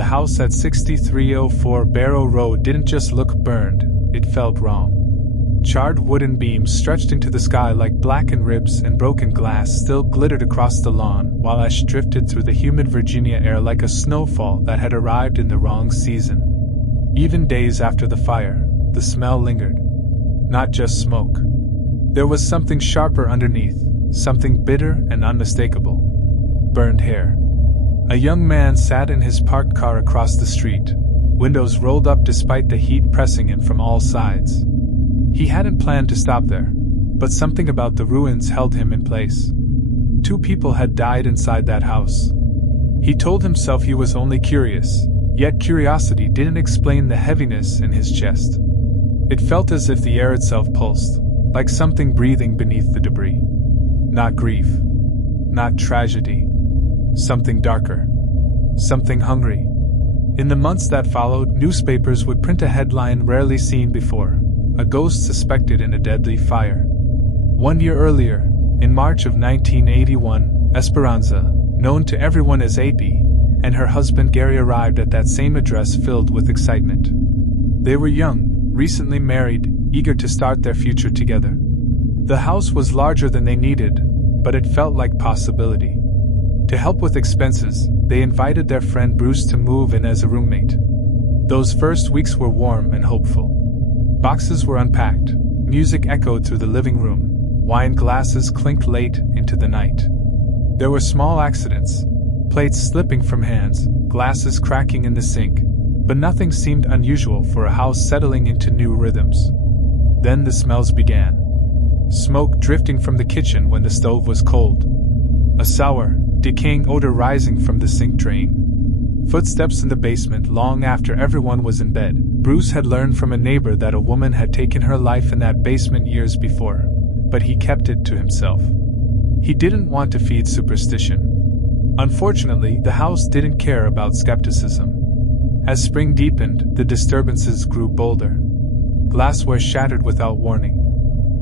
The house at 6304 Beryl Road didn't just look burned, it felt wrong. Charred wooden beams stretched into the sky like blackened ribs, and broken glass still glittered across the lawn, while ash drifted through the humid Virginia air like a snowfall that had arrived in the wrong season. Even days after the fire, the smell lingered. Not just smoke. There was something sharper underneath, something bitter and unmistakable. Burned hair. A young man sat in his parked car across the street, windows rolled up despite the heat pressing in from all sides. He hadn't planned to stop there, but something about the ruins held him in place. 2 people had died inside that house. He told himself he was only curious, yet curiosity didn't explain the heaviness in his chest. It felt as if the air itself pulsed, like something breathing beneath the debris. Not grief. Not tragedy. Something darker. Something hungry. In the months that followed, newspapers would print a headline rarely seen before: a ghost suspected in a deadly fire. 1 year earlier, in March of 1981, Esperanza, known to everyone as AP, and her husband Gary arrived at that same address filled with excitement. They were young, recently married, eager to start their future together. The house was larger than they needed, but it felt like possibility. To help with expenses, they invited their friend Bruce to move in as a roommate. Those first weeks were warm and hopeful. Boxes were unpacked, music echoed through the living room, wine glasses clinked late into the night. There were small accidents, plates slipping from hands, glasses cracking in the sink, but nothing seemed unusual for a house settling into new rhythms. Then the smells began. Smoke drifting from the kitchen when the stove was cold. A sour, decaying odor rising from the sink drain. Footsteps in the basement long after everyone was in bed. Bruce had learned from a neighbor that a woman had taken her life in that basement years before, but he kept it to himself. He didn't want to feed superstition. Unfortunately, the house didn't care about skepticism. As spring deepened, the disturbances grew bolder. Glassware shattered without warning.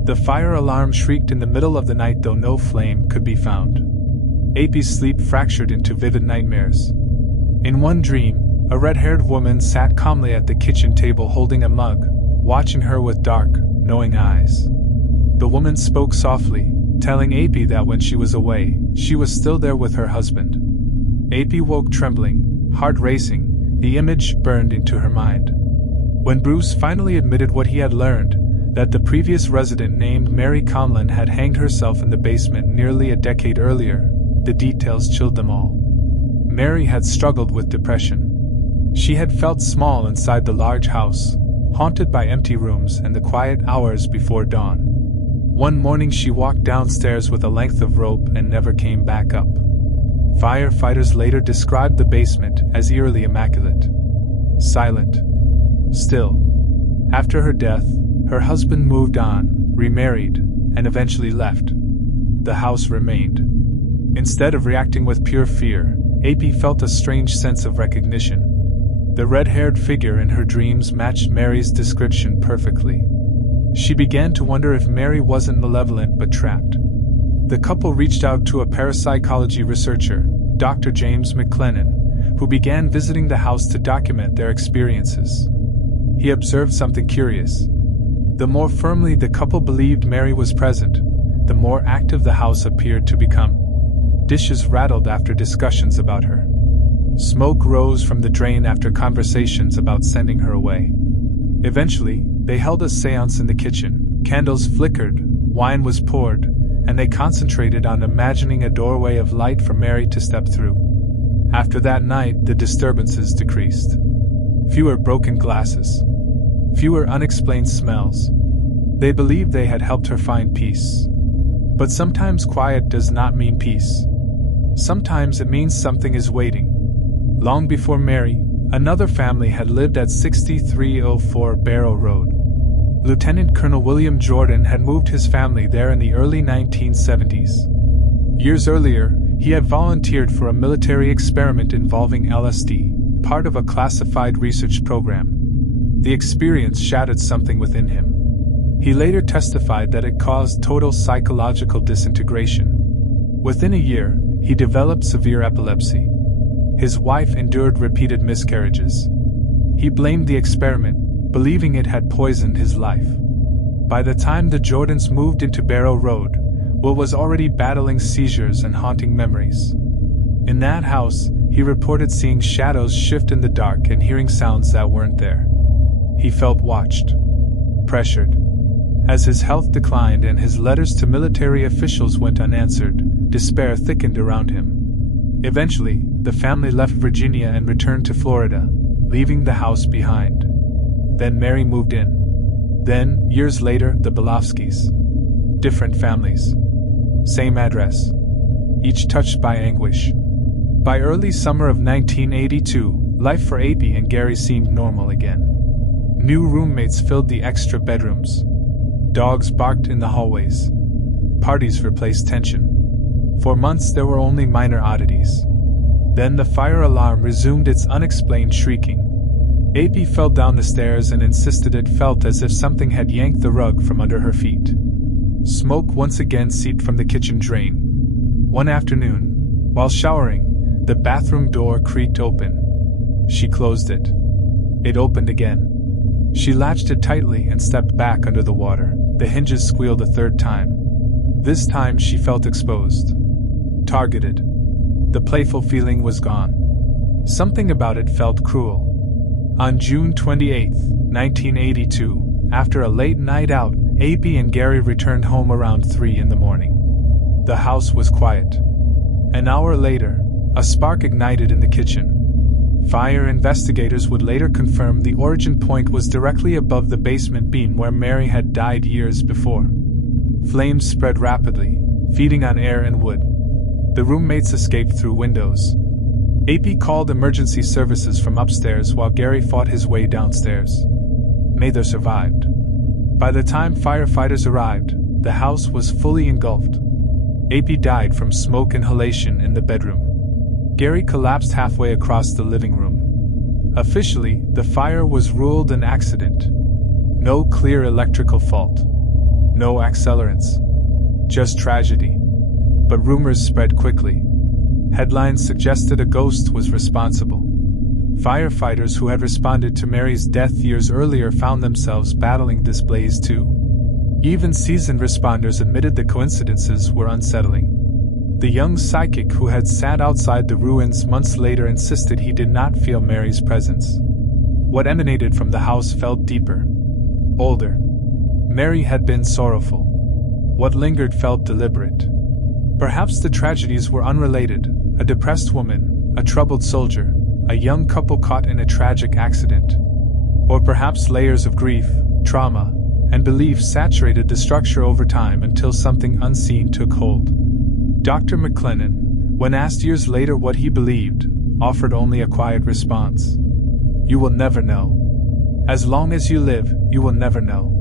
The fire alarm shrieked in the middle of the night, though no flame could be found. AP's sleep fractured into vivid nightmares. In one dream, a red-haired woman sat calmly at the kitchen table holding a mug, watching her with dark, knowing eyes. The woman spoke softly, telling AP that when she was away, she was still there with her husband. AP woke trembling, heart racing, the image burned into her mind. When Bruce finally admitted what he had learned, that the previous resident named Mary Conlon had hanged herself in the basement nearly a decade earlier, the details chilled them all. Mary had struggled with depression. She had felt small inside the large house, haunted by empty rooms and the quiet hours before dawn. One morning she walked downstairs with a length of rope and never came back up. Firefighters later described the basement as eerily immaculate. Silent. Still. After her death, her husband moved on, remarried, and eventually left. The house remained. Instead of reacting with pure fear, AP felt a strange sense of recognition. The red-haired figure in her dreams matched Mary's description perfectly. She began to wonder if Mary wasn't malevolent but trapped. The couple reached out to a parapsychology researcher, Dr. James McLennan, who began visiting the house to document their experiences. He observed something curious. The more firmly the couple believed Mary was present, the more active the house appeared to become. Dishes rattled after discussions about her. Smoke rose from the drain after conversations about sending her away. Eventually, they held a seance in the kitchen. Candles flickered, wine was poured, and they concentrated on imagining a doorway of light for Mary to step through. After that night, the disturbances decreased. Fewer broken glasses. Fewer unexplained smells. They believed they had helped her find peace. But sometimes quiet does not mean peace. Sometimes it means something is waiting. Long before Mary, another family had lived at 6304 Beryl Road. Lieutenant Colonel William Jordan had moved his family there in the early 1970s. Years earlier, he had volunteered for a military experiment involving LSD, part of a classified research program. The experience shattered something within him. He later testified that it caused total psychological disintegration. Within a year, he developed severe epilepsy. His wife endured repeated miscarriages. He blamed the experiment, believing it had poisoned his life. By the time the Jordans moved into Beryl Road, Will was already battling seizures and haunting memories. In that house, he reported seeing shadows shift in the dark and hearing sounds that weren't there. He felt watched, pressured. As his health declined and his letters to military officials went unanswered, despair thickened around him. Eventually, the family left Virginia and returned to Florida, leaving the house behind. Then Mary moved in. Then, years later, the Belofskys. Different families. Same address. Each touched by anguish. By early summer of 1982, life for AP and Gary seemed normal again. New roommates filled the extra bedrooms. Dogs barked in the hallways. Parties replaced tension. For months there were only minor oddities. Then the fire alarm resumed its unexplained shrieking. AP fell down the stairs and insisted it felt as if something had yanked the rug from under her feet. Smoke once again seeped from the kitchen drain. One afternoon, while showering, the bathroom door creaked open. She closed it. It opened again. She latched it tightly and stepped back under the water. The hinges squealed a third time. This time she felt exposed. Targeted. The playful feeling was gone. Something about it felt cruel. On June 28, 1982, after a late night out, AP and Gary returned home around 3 in the morning. The house was quiet. An hour later, a spark ignited in the kitchen. Fire investigators would later confirm the origin point was directly above the basement beam where Mary had died years before. Flames spread rapidly, feeding on air and wood. The roommates escaped through windows. AP called emergency services from upstairs while Gary fought his way downstairs. Neither survived. By the time firefighters arrived, the house was fully engulfed. AP died from smoke inhalation in the bedroom. Gary collapsed halfway across the living room. Officially, the fire was ruled an accident. No clear electrical fault. No accelerants. Just tragedy. But rumors spread quickly. Headlines suggested a ghost was responsible. Firefighters who had responded to Mary's death years earlier found themselves battling this blaze too. Even seasoned responders admitted the coincidences were unsettling. The young psychic who had sat outside the ruins months later insisted he did not feel Mary's presence. What emanated from the house felt deeper. Older. Mary had been sorrowful. What lingered felt deliberate. Perhaps the tragedies were unrelated: a depressed woman, a troubled soldier, a young couple caught in a tragic accident. Or perhaps layers of grief, trauma, and belief saturated the structure over time until something unseen took hold. Dr. McLennan, when asked years later what he believed, offered only a quiet response. "You will never know. As long as you live, you will never know."